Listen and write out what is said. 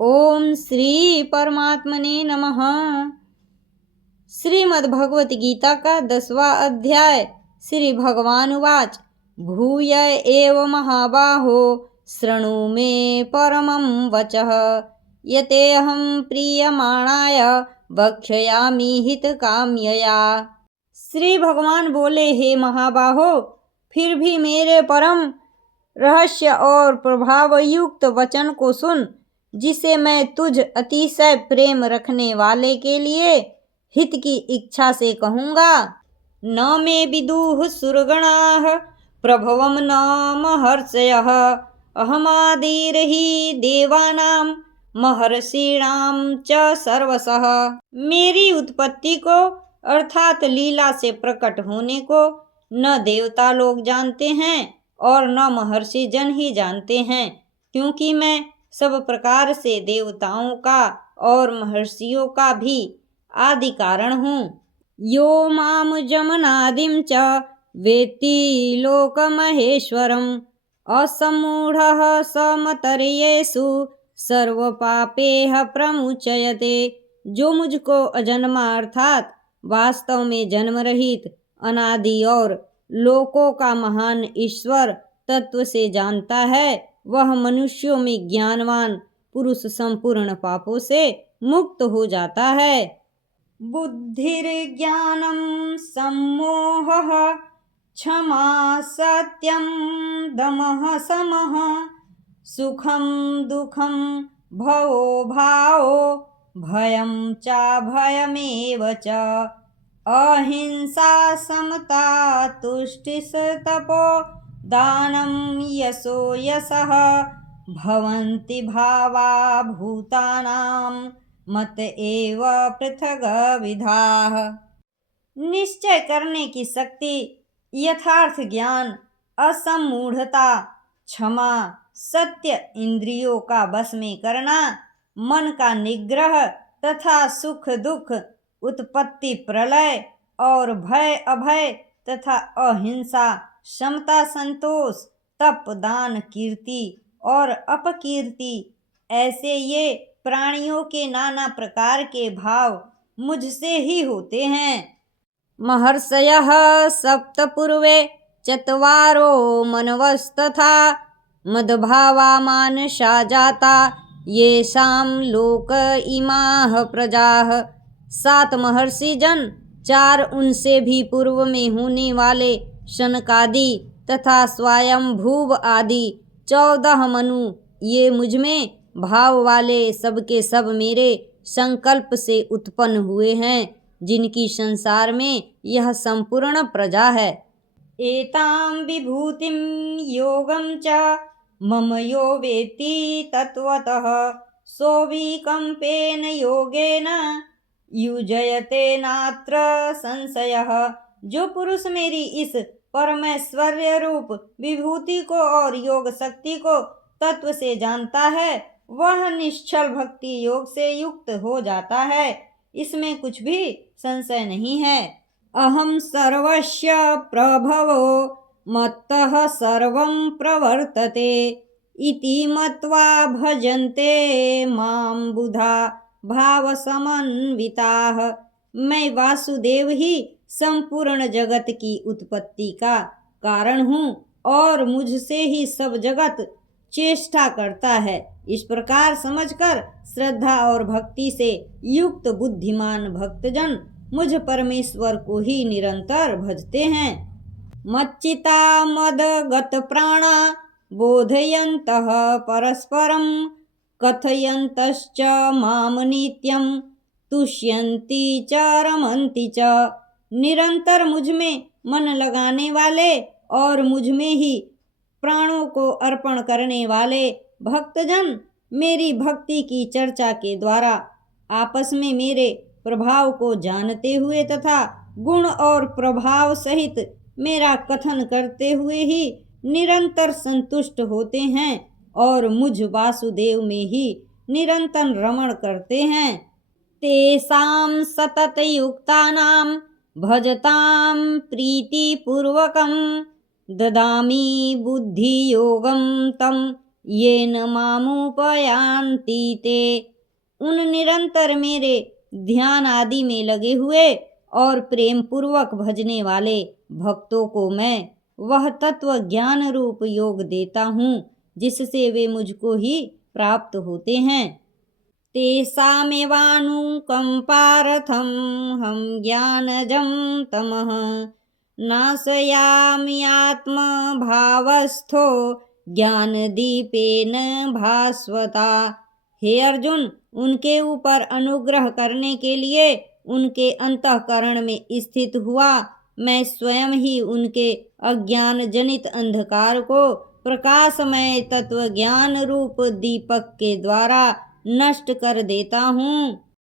ओम श्री परमात्मने नमः। श्रीमद्भगवत गीता का 10वां अध्याय। श्री भगवान उवाच भूय एव महाबाहो शृणु मे परमं वचः यतेऽहं प्रीयमाणाय वक्ष्यामि हितकाम्यया। श्री भगवान बोले, हे महाबाहो, फिर भी मेरे परम रहस्य और प्रभावयुक्त वचन को सुन, जिसे मैं तुझ अतिशय प्रेम रखने वाले के लिए हित की इच्छा से कहूँगा। न मे विदुः सुरगणाः प्रभवं न महर्षयः अहमादिर्हि देवानां महर्षीणां च सर्वशः। मेरी उत्पत्ति को अर्थात लीला से प्रकट होने को न देवता लोग जानते हैं और न महर्षि जन ही जानते हैं, क्योंकि मैं सब प्रकार से देवताओं का और महर्षियों का भी आदि कारण हूँ। यो माम जमनादिम च वेत्ति लोकमहेश्वरम असमूढ़ः समतर्येषु सर्वपापेह प्रमुच्यते। जो मुझको अजन्मा अर्थात वास्तव में जन्म रहित अनादि और लोकों का महान ईश्वर तत्व से जानता है, वह मनुष्यों में ज्ञानवान पुरुष संपूर्ण पापों से मुक्त हो जाता है। बुद्धिर्ज्ञानम सम्मोहः क्षमा सत्यम दमः समः सुखम दुखम भवो भावो भयं चाभयमेव च अहिंसा समता तुष्टिस्तपो दानं यशो यशः भवन्ति भावा भूतानां मत एव पृथग विधाः। निश्चय करने की शक्ति, यथार्थ ज्ञान, असमूढ़ता, क्षमा, सत्य, इंद्रियों का वश में करना, मन का निग्रह तथा सुख दुख, उत्पत्ति प्रलय और भय अभय तथा अहिंसा, समता संतोष, तप दान कीर्ति और अपकीर्ति, ऐसे ये प्राणियों के नाना प्रकार के भाव मुझसे ही होते हैं। महर्षयः सप्त पूर्वे चत्वारो मनवस्तथा मद्भावा मानसा जाता येषां लोक इमाः प्रजाः। 7 महर्षि जन, 4 उनसे भी पूर्व में होने वाले शनकादि तथा स्वयंभुव आदि 14 मनु, ये मुझमें भाव वाले सबके सब मेरे संकल्प से उत्पन्न हुए हैं, जिनकी संसार में यह संपूर्ण प्रजा है। एतां विभूतिं योगं च मम यो वेत्ति तत्वतः सोऽविकम्पेन योगेन युज्यते नात्र संशयः। जो पुरुष मेरी इस परमेश्वर्य रूप विभूति को और योग शक्ति को तत्व से जानता है, वह निश्चल भक्ति योग से युक्त हो जाता है, इसमें कुछ भी संशय नहीं है। अहम सर्वस्य प्रभवो मत्तः सर्वं प्रवर्तते इति मत्वा भजन्ते मां बुधा भाव समन्विताः। मैं वासुदेव ही संपूर्ण जगत की उत्पत्ति का कारण हूँ और मुझसे ही सब जगत चेष्टा करता है। इस प्रकार समझकर श्रद्धा और भक्ति से युक्त बुद्धिमान भक्तजन मुझ परमेश्वर को ही निरंतर भजते हैं। मच्चिता मदगत प्राणा बोधयन्तः परस्परं कथयन्तश्च माम नित्यं तुष्यन्ति च रमन्ति च। निरंतर मुझ में मन लगाने वाले और मुझ में ही प्राणों को अर्पण करने वाले भक्तजन मेरी भक्ति की चर्चा के द्वारा आपस में मेरे प्रभाव को जानते हुए तथा गुण और प्रभाव सहित मेरा कथन करते हुए ही निरंतर संतुष्ट होते हैं और मुझ वासुदेव में ही निरंतर रमण करते हैं। तेषां सतत युक्तानां भजतां प्रीतिपूर्वकं ददामि बुद्धि योगं तं येन मामुपयान्ति ते। उन निरंतर मेरे ध्यान आदि में लगे हुए और प्रेम पूर्वक भजने वाले भक्तों को मैं वह तत्व ज्ञान रूप योग देता हूँ जिससे वे मुझको ही प्राप्त होते हैं। तेषामेवानुकम्पार्थं हम ज्ञानजं तमः नाशयामि आत्मभावस्थो ज्ञानदीपेन भास्वता। हे अर्जुन, उनके ऊपर अनुग्रह करने के लिए उनके अंतःकरण में स्थित हुआ मैं स्वयं ही उनके अज्ञान जनित अंधकार को प्रकाशमय तत्व ज्ञान रूप दीपक के द्वारा नष्ट कर देता हूँ।